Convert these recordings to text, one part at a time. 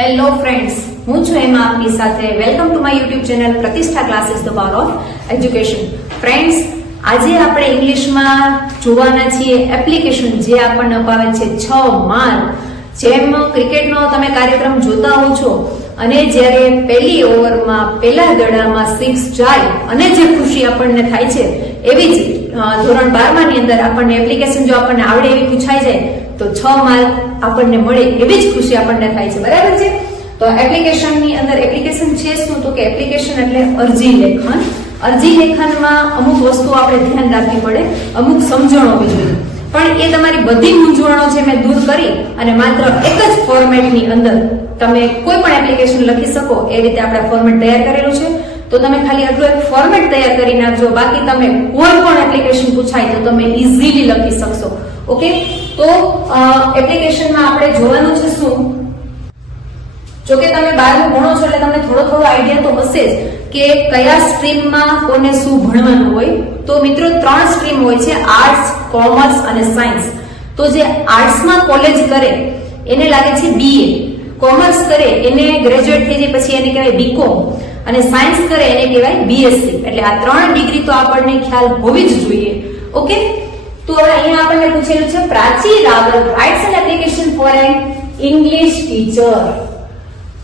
Hello friends, હું છું એમાં આપની સાથે. Welcome to my YouTube channel Pratishtha classes the power of education. Friends, આજે આપણે ઇંગ્લિશમાં જોવાના છીએ એપ્લિકેશન જે આપણને અપાવે છે 6 માર્ક. જેમ ક્રિકેટનો તમે કાર્યક્રમ જોતા હો છો અને જ્યારે પહેલી ઓવરમાં પહેલા દડામાં 6 જાય અને જે ખુશી આપણને થાય છે, એવી જ ધોરણ 12 ની અંદર આપણને એપ્લિકેશન જો આપણને આવડે એવી પૂછાઈ જાય તો 6 માર્ક આપણને મળે એવી જ ખુશી આપણને થાય છે. બરાબર છે? તો એપ્લિકેશનની અંદર એપ્લિકેશન છે શું? તો કે એપ્લિકેશન એટલે અરજી લેખન. અરજી લેખનમાં અમુક વસ્તુઓ આપણે ધ્યાન રાખવી પડે, અમુક સમજણ હોવી જોઈએ. પણ એ તમારી બધી મૂંઝવણો છે મેં દૂર કરી અને માત્ર એક જ ફોર્મેટની અંદર તમે કોઈ પણ એપ્લિકેશન લખી શકો એ રીતે આપણે ફોર્મેટ તૈયાર કરેલું છે. તો તમે ખાલી આટલું એક ફોર્મેટ તૈયાર કરી નાખજો, બાકી તમે કોઈ પણ એપ્લિકેશન પૂછાય તો તમે ઇઝીલી લખી શકશો. ઓકે, તો એપ્લિકેશનમાં આપણે જોવાનું છે શું? જો કે તમે 12મું ભણો છો એટલે તમને થોડો આઈડિયા તો હશે જ કે કયા સ્ટ્રીમમાં કોને શું ભણવાનું હોય. તો મિત્રો 3 સ્ટ્રીમ હોય છે, આર્ટ્સ, કોમર્સ અને સાયન્સ. તો જે આર્ટ્સમાં કોલેજ કરે એને લાગે છે BA, કોમર્સ કરે એને ગ્રેજ્યુએટ થઈ જાય પછી એને કહેવાય BCom અને સાયન્સ કરે એને કહેવાય BSc. એટલે આ 3 ડિગ્રી તો આપણને ખ્યાલ હોવી જ જોઈએ. ઓકે, તો હવે અહીંયા આપણને પૂછેલું છે Prachi Raval writes an application for an English teacher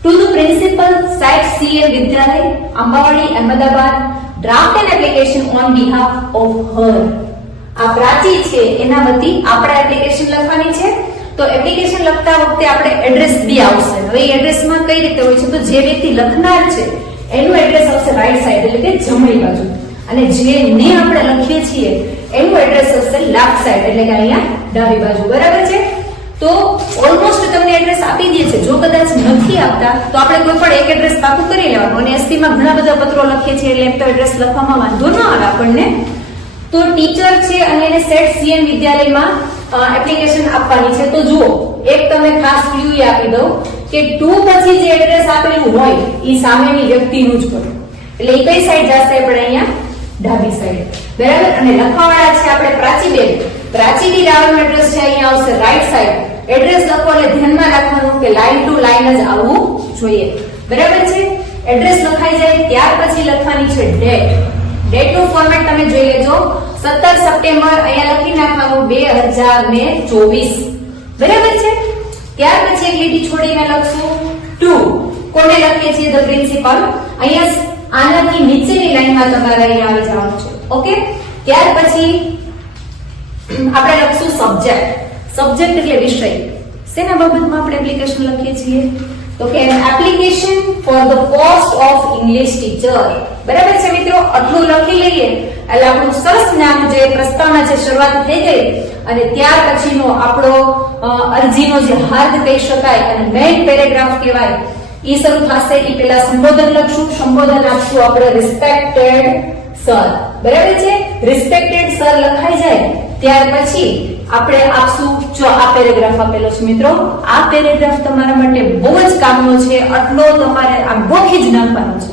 to the principal site CL Vidyalaya, Ambawadi, Ahmedabad, draft an application on behalf of her. આ પ્રાચી છે એના વતી આપણે એપ્લિકેશન લખવાની છે. તો એપ્લિકેશન લખતા વખતે આપણે એડ્રેસ બી આવશે. હવે એડ્રેસમાં કઈ રીતે હોય છે? તો જે વ્યક્તિ લખનાર છે એનું એડ્રેસ આવશે રાઈટ સાઈડ એટલે કે જમણી બાજુ, અને જેને આપણે લખીએ છીએ એનું એડ્રેસ આવશે લેફ્ટ સાઈડ એટલે કે અહીંયા ડાબી બાજુ. બરાબર છે? તો ઓલમોસ્ટ તમને એડ્રેસ આપી દે છે. જો કદાચ નથી આપતા તો આપણે કોઈ પણ એક એડ્રેસ પાકું કરી લેવાનું. અને એસપી માં ઘણા બધા પત્રો લખીએ છીએ એટલે એમ તો એડ્રેસ લખવામાં વાંધો ન આવે આપણને. તો ટીચર છે અને એને સેટ CM વિદ્યાલયમાં એપ્લિકેશન આપવાની છે. તો જુઓ, એક તમે ખાસ ક્લુ આપી દઉં કે 2 પછી જે એડ્રેસ આપેલું હોય એ સામેની વ્યક્તિનું જ હોય. એટલે એ કઈ સાઈડ જશે? આપણે અહીંયા ડાબી સાઈડ. બરાબર? અને લખવાવાળા છે આપણે પ્રાચીબેન. પ્રાચીની રાવલનું એડ્રેસ છે અહીંયા આવશે રાઈટ સાઈડ. એડ્રેસ લખો એટલે ધ્યાનમાં રાખવાનું કે લાઈન ટુ લાઈન જ આવવું જોઈએ. બરાબર છે? એડ્રેસ લખાઈ જાય ત્યાર પછી લખવાની છે ડેટ. ડેટનું ફોર્મેટ તમે જોઈ લેજો. 17 સપ્ટેમ્બર અહીંયા લખી નાખવાનું 2024. બરાબર છે? ત્યાર પછી એક લીટી છોડીને લખશું ટુ. કોને લખીએ છીએ? The principal. અહીંયા આનાથી નીચેની લાઈનમાં તમારે અહીંયા આવી જવાનું છે. ઓકે, ત્યાર પછી આપણે લખશું સબ્જેક્ટ. સબ્જેક્ટ એટલે વિષય. શેના બાબતમાં આપણે એપ્લિકેશન લખીએ છીએ? તો કે application for the post of English teacher. બરાબર છે મિત્રો? આટલું લખી લઈએ એટલે આપણું સરસ નામ જે પ્રસ્તાવના છે શરૂઆત થઈ ગઈ. અને ત્યાર પછીનો આપણો અરજીનો જે હાર્દ કહી શકાય અને મેઇન પેરેગ્રાફ કહેવાય એ શરૂ થશે. એ પહેલા સંબોધન લખશું. સંબોધન આપશું આપણે રિસ્પેક્ટેડ સર. બરાબર છે? રિસ્પેક્ટેડ સર લખાઈ જાય ત્યાર પછી આપણે આપશું, જો આ પેરેગ્રાફ આપેલો છે મિત્રો, આ પેરેગ્રાફ તમારા માટે બહુ જ કામનો છે. આટલો તમારે આમ ગોખી જ નાખવાનો છે.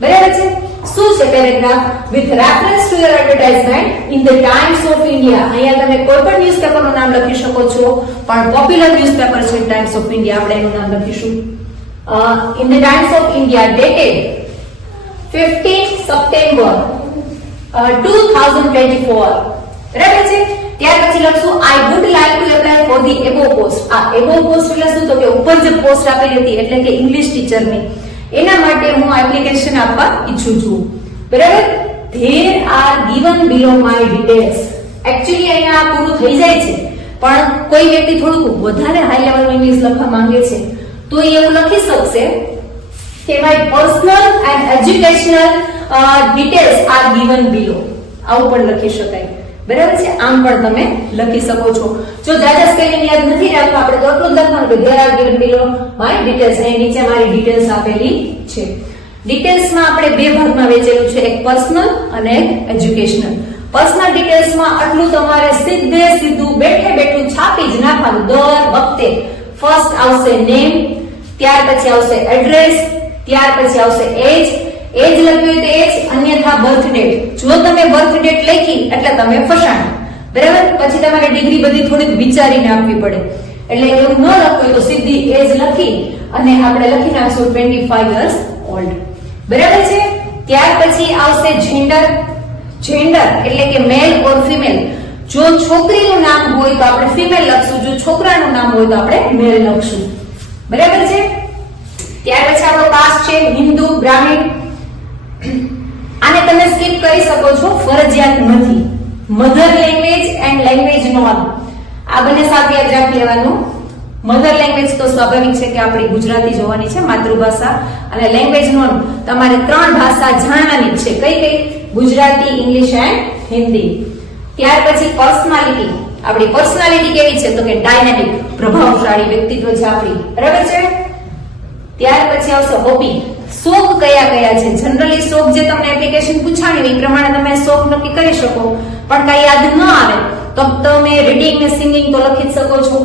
બરાબર છે? શું છે paragraph? With reference to your advertisement in the times of India. અહીંયા તમે કોઈ પણ ન્યૂઝપેપરનું નામ લખી શકો છો, પણ પોપ્યુલર ન્યૂઝપેપર છે ટાઈમ્સ ઓફ ઇન્ડિયા, આપણે એનું નામ લખીશું. In the Times of India dated 15 September 2024. બરાબર છે? ત્યાર પછી લખશું I would like to apply for the above post. આ above post એટલે શું? તો કે ઉપર જે પોસ્ટ આપેલી હતી એટલે કે ઇંગ્લિશ ટીચરની, એના માટે હું એપ્લિકેશન આપવા ઈચ્છું છું. બરાબર? There are given below my details. Actually અહીંયા આ પૂરું થઈ જાય છે, પણ કોઈ વ્યક્તિ થોડુંક વધારે હાઈ લેવલનું ઇંગ્લિશ લખવા માંગે છે તો એ એવું લખી શકશે કે my personal and educational details are given below. આવું પણ લખી શકાય. બરાબર છે? આમ પણ તમે લખી શકો છો. જો જાજા સ્પેલિંગ યાદ નથી રાખવા આપણે તો એટલું જ લખવાનું કે there are given below my details. અહીં નીચે મારી ડિટેલ્સ આપેલી છે. ડિટેલ્સમાં આપણે બે ભાગમાં વહેંચેલું છે, એક પર્સનલ અને એક એજ્યુકેશનલ. પર્સનલ ડિટેલ્સમાં આટલું તમારે સીધું બેઠે બેઠું છાપી જ નાખવાનું દર વખતે. ફર્સ્ટ આવશે નેમ, ત્યાર પછી આવશે એડ્રેસ, ત્યાર પછી આવશે એજ. એજ લખ્યું હોય તો એજ, અન્યથા બર્થ ડેટ. જો તમે બર્થ ડેટ લખી એટલે તમે ફસાણ. બરાબર? પછી તમારે ડિગ્રી બધી થોડીક વિચારીને આપવી પડે. એટલે એવું ન લખવું તો સીધી એજ લખી અને આપણે લખી નાખશું 25 years old. બરાબર છે? ત્યાર પછી આવશે જેન્ડર. જેન્ડર એટલે કે મેલ ઓર ફિમેલ. જો છોકરીનું નામ હોય તો આપણે ફિમેલ લખશું, જો છોકરાનું નામ હોય તો આપણે મેલ લખશું. બરાબર છે? ત્યાર પછી આપણો કાસ્ટ છે હિન્દુ, બ્રાહ્મણ. આને તમે સ્કીપ કરી શકો છો, ફરજિયાત નથી. Mother language and language non, આ બંને સાથે યાદ રાખી લેવાનું. મધર લેંગ્વેજ તો સ્વાભાવિક છે કે આપણી ગુજરાતી જોવાની છે, માતૃભાષા. અને લેંગ્વેજ નોન તમારે 3 ભાષા જાણવાની છે. કઈ કઈ? Gujarati, English and Hindi. ત્યાર પછી પર્સનાલિટી. આપણી પર્સનાલિટી કેવી છે? તો કે ડાયનેમિક, પ્રભાવશાળી વ્યક્તિત્વ છે આપણી. બરાબર છે? ત્યાર પછી આવશે હોબી. શોખ કયા કયા છે? જનરલી શોખ જે તમને એપ્લિકેશન પૂછાણી હોય એ પ્રમાણે તમે શોખ નક્કી કરી શકો, પણ કઈ યાદ ન આવે તો તમે રીડિંગ ને સિંગિંગ તો લખી જ શકો છો.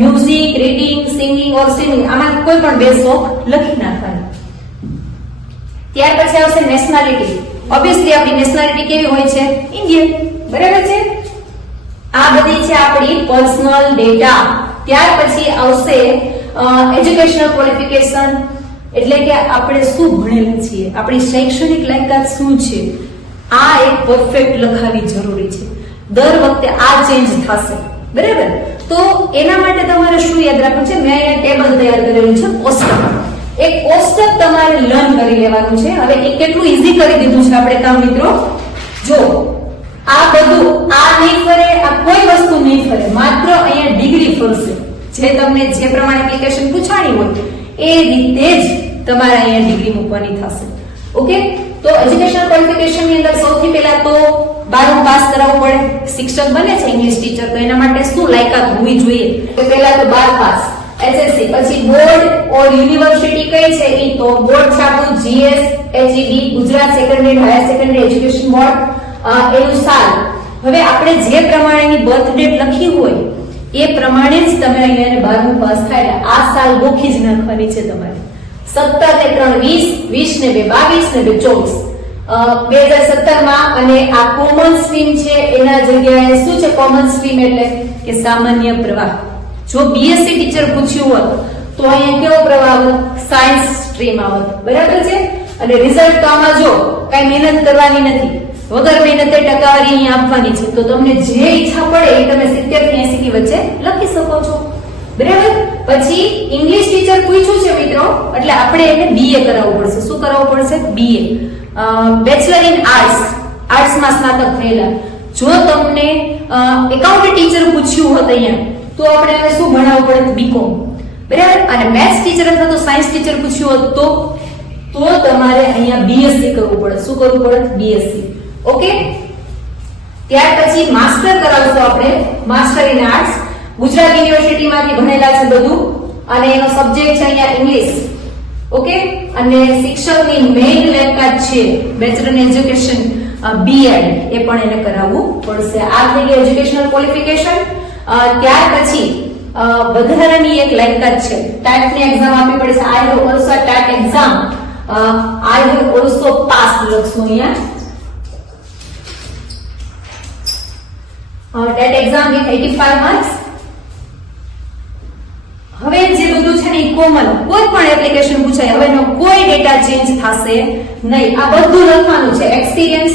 મ્યુઝિક, રીડિંગ, સિંગિંગ ઓર સ્વિમિંગ, આમાં કોઈ પણ 2 શોખ લખી નાખવાના. ત્યાર પછી આવશે નેશનાલિટી. ઓબ્વિયસલી આપણી નેશનાલિટી કેવી હોય છે? ઇન્ડિયન. બરાબર છે? આ બધી છે આપણી પર્સનલ ડેટા. ત્યાર પછી આવશે એજ્યુકેશનલ ક્વોલિફિકેશન, એટલે કે આપણે શું ભણેલા છીએ, આપણી શૈક્ષણિક લાયકાત શું છે. આ એક પરફેક્ટ લખાવી જરૂરી છે. દર વખતે આ ચેન્જ થશે. બરાબર? તો એના માટે તમારે શું યાદ રાખવું છે? મેં અહીંયા ટેબલ તૈયાર કરેલું છે, કોષ્ટક. એક કોષ્ટક તમારે લર્ન કરી લેવાનું છે. હવે એ કેટલું ઈઝી કરી દીધું છે આપણે કામ મિત્રો. જો આ બધું આ નહીં ફરે, આ કોઈ વસ્તુ નહીં ફરે, માત્ર અહીંયા ડિગ્રી ફરશે. જે તમને જે પ્રમાણે એપ્લિકેશન પૂછાણી હોય એ રીતે જ તમારે અહીંયા ડિગ્રી મૂકવાની થશે. ઓકે? તો એજ્યુકેશનલ ક્વોલિફિકેશન ની અંદર સૌથી પહેલા તો 12મું પાસ કરાવવું પડે. શિક્ષક બને છે ઇંગ્લિશ ટીચર, તો એના માટે શું લાયકાત હોવી જોઈએ? તો પહેલા તો 12 પાસ, એસએસસી. પછી બોર્ડ ઓર યુનિવર્સિટી કઈ છે? ઈ તો બોર્ડ છે આપણું GS, HED, Gujarat secondary and higher secondary education board, એનું સાલ. હવે આપણે જે પ્રમાણેની બર્થ ડેટ લખી હોય એ પ્રમાણે જ તમે અહીંયા 12મું પાસ થાય. આ સાલ ગોખી જ નાખવાની છે તમારે. 17 ને 3 20, 20 ને 2 22 ને 2 24. 2017 માં. અને આ કોમન સ્ટ્રીમ છે એના જગ્યાએ શું છે? કોમન સ્ટ્રીમ એટલે કે સામાન્ય પ્રવાહ. જો બીએસસી ટીચર પૂછ્યું હોત તો અહીંયા કેવો પ્રવાહ આવત? સાયન્સ સ્ટ્રીમ આવત. બરાબર છે? અને રિઝલ્ટ તો આમાં જો કઈ મહેનત કરવાની નથી, વગર મહેનતે ટકાવારી અહીંયા આપવાની છે. તો તમને જે ઈચ્છા પડે એ તમે 70 થી 80 ની વચ્ચે લખી શકો છો. બરાબર? પછી ઇંગ્લિશ ટીચર પૂછ્યું છે મિત્રો, એટલે આપણે એને બીએ કરાવવું પડશે. શું કરાવવું પડશે? BA, bachelor in arts, arts માં સ્નાતક થયેલા. જો તમને એકાઉન્ટ ટીચર પૂછ્યું હોત અહીંયા તો આપણે એને શું ભણાવવું પડે? બીકોમ. બરાબર? અને મેથ્સ ટીચર અથવા તો સાયન્સ ટીચર પૂછ્યું હોત તો તમારે અહીંયા બીએસસી કરવું પડે. શું કરવું પડે? બીએસસી. ઓકે? ત્યાર પછી માસ્ટર કરાવશો આપણે, માસ્ટર ઇન આર્ટ્સ. ગુજરાત યુનિવર્સિટીમાંથી ભણેલા છે બધું, અને એનો સબ્જેક્ટ છે અહીંયા ઇંગ્લિશ. ઓકે? અને શિક્ષકની મેઇન લાયકાત છે બેચલર ઇન એજ્યુકેશન, બીએડ, એ પણ એને કરાવવું પડશે. આ થઈ ગઈ એજ્યુકેશનલ ક્વોલિફિકેશન. ત્યાર પછી વધારાની એક લાયકાત છે, ટેટની એક્ઝામ આપવી પડશે. I have also TET exam, I have also pass લખશું અહીંયા. TET exam with 85 marks. હવે જે બધું છે ને એ કોમન, કોઈ પણ એપ્લિકેશન પૂછાય, હવેનો કોઈ ડેટા ચેન્જ થશે નહીં. આ બધું લખવાનું છે. એક્સપિરિયન્સ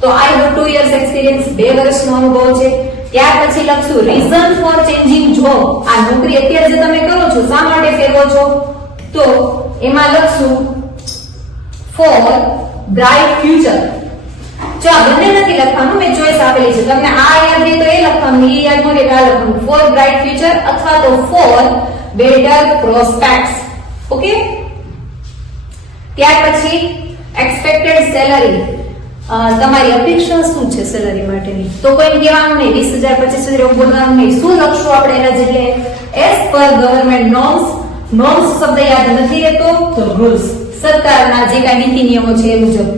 તો આઈ હેવ 2 years એક્સપિરિયન્સ, 2 વર્ષનો અનુભવ છે. ત્યાર પછી લખશું રીઝન ફોર ચેન્જિંગ જોબ. આ નોકરી અત્યારે જે તમે કરો છો શા માટે ફેરવો છો? તો એમાં લખશું ફોર બ્રાઇટ ફ્યુચર. જો આ બંને નથી લખવાનું, મેં ચોઈસ આપેલી છે તમને. આ યાદ રહે તો એ લખવાનું, એ યાદ ન રહે તો આ લખવાનું. ફોર બ્રાઇટ ફ્યુચર અથવા તો ફોર બેટર પ્રોસ્પેક્ટ્સ. ઓકે? ત્યાર પછી એક્સપેક્ટેડ સેલરી. તમારી અપેક્ષા શું છે સેલરી માટેની? તો કોઈને કહેવાનું નહીં 20,000 25,000 એવું બોલવાનું નહીં. શું લખશું આપણે એના જગ્યાએ? As per government norms. Norms શબ્દ યાદ નથી રહેતો તો રૂલ્સ, સરકારના જે કાંઈ નીતિ નિયમો છે એ મુજબ.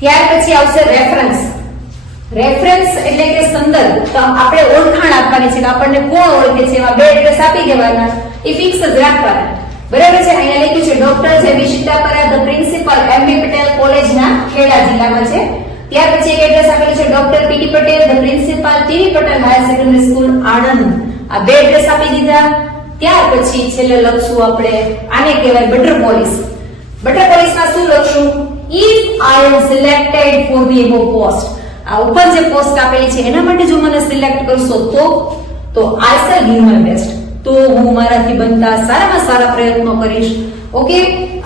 ત્યાર પછી આવશે રેફરન્સ. રેફરન્સ એટલે કે સંદર્ભ. તો આપણે ઓળખાણ આપવાની છે કે આપણને કોણ ઓળખે છે, એવા 2 એડ્રેસ આપી દેવાના, એ ફિક્સ જ રાખવાના. બરાબર છે? અહીંયા લખ્યું છે ડોક્ટર છે વિશિષ્ટાપરા, ધ પ્રિન્સિપલ એમબી પટેલ કોલેજના ખેડા જિલ્લામાં છે. ત્યાર પછી એક એડ્રેસ આપેલું છે doctor PT Patel, the principal TV Patel higher secondary school Anand. આ 2 એડ્રેસ આપી દીધા. ત્યાર પછી છેલ્લે લખશું આપણે આને કહેવાય બટર પોલિશ. બટર પોલિશમાં શું લખશું? if I am selected for the above post. આ ઉપર જે પોસ્ટ આપેલી છે એના માટે જો મને સિલેક્ટ કરશો તો I shall give my best. તો હું મારાથી બનતા સારામાં સારા પ્રયત્નો કરીશ. ઓકે,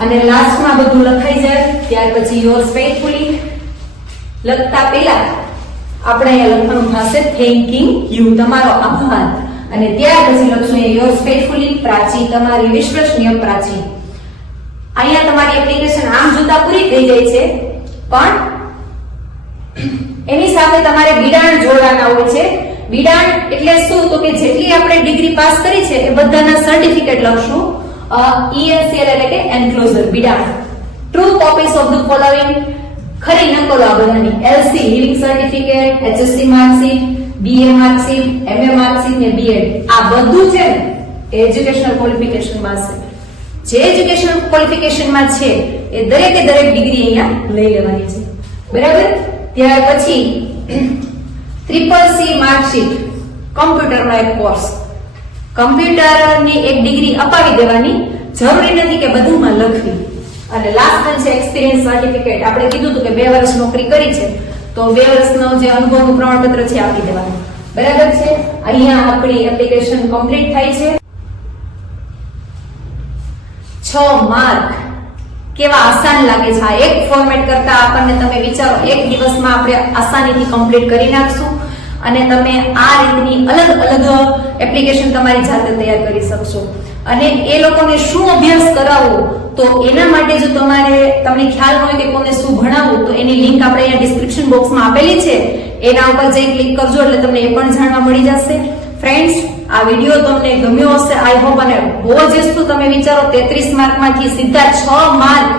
અને લાસ્ટમાં બધું લખાઈ જાય ત્યાર પછી yours faithfully લખતા પહેલા આપણે અહીંયા લખવાનું થશે thanking you, તમારો આભાર. અને ત્યાર પછી લખશું yours faithfully પ્રાચી, તમારી વિશ્વસનીય પ્રાચી. અહીંયા તમારી એપ્લિકેશન આમ જોતા પૂરી થઈ જાય છે, પણ એની સાથે તમારે બિડાણ જોડવાના હોય છે. બિડાણ એટલે શું? તો કે જેટલી આપણે ડિગ્રી પાસ કરી છે એ બધાના સર્ટિફિકેટ લખશું. ENCL એટલે કે એન્ક્લોઝર બિડાણ. True copies of the following, ખરી નકલો આ બધાની. LC leaving certificate, HSC marksheet, BA marksheet, MA marksheet ને BEd, આ બધું છે ને એજ્યુકેશનલ ક્વોલિફિકેશન માં છે. જે એજ્યુકેશનલ ક્વોલિફિકેશન માં છે એ દરેકે દરેક ડિગ્રી અહીંયા લઈ લેવાની છે. બરાબર? ત્યાર પછી CCC માર્કશીટ, કમ્પ્યુટરનો એક કોર્સ, કમ્પ્યુટરની એક ડિગ્રી અપાવી દેવાની, જરૂરી નથી કે બધુંમાં લખવી. અને લાસ્ટ વન છે એક્સપિરિયન્સ સર્ટિફિકેટ. આપણે કીધું હતું કે 2 વર્ષ નોકરી કરી છે તો 2 વર્ષનો જે અનુભવનું પ્રમાણપત્ર છે આપી દેવાનું. બરાબર છે? અહીંયા આપણી એપ્લિકેશન કમ્પ્લીટ થાય છે. 6 માર્ક કેવા આસાન લાગે છે. આ એક ફોર્મેટ કરતા આપણને તમે વિચારો એક દિવસમાં આપણે આસાનીથી કમ્પ્લીટ કરી નાખશું અને તમે આ રીતની અલગ અલગ એપ્લિકેશન તમારી જાતે તૈયાર કરી શકશો. અને એ લોકોને શું અભ્યાસ કરાવવો તો એના માટે જો તમને ખ્યાલ હોય કે કોને શું ભણાવવું તો એની લિંક આપણે અહીંયા ડિસ્ક્રિપ્શન બોક્સમાં આપેલી છે, એના ઉપર જઈ ક્લિક કરજો એટલે તમને એ પણ જાણવા મળી જશે. ફ્રેન્ડ્સ, આ વિડિયો તમને ગમ્યો હશે આઈ હોપ. અને બહુ જ વસ્તુ તમે વિચારો 33 માર્કમાંથી સીધા 6 માર્ક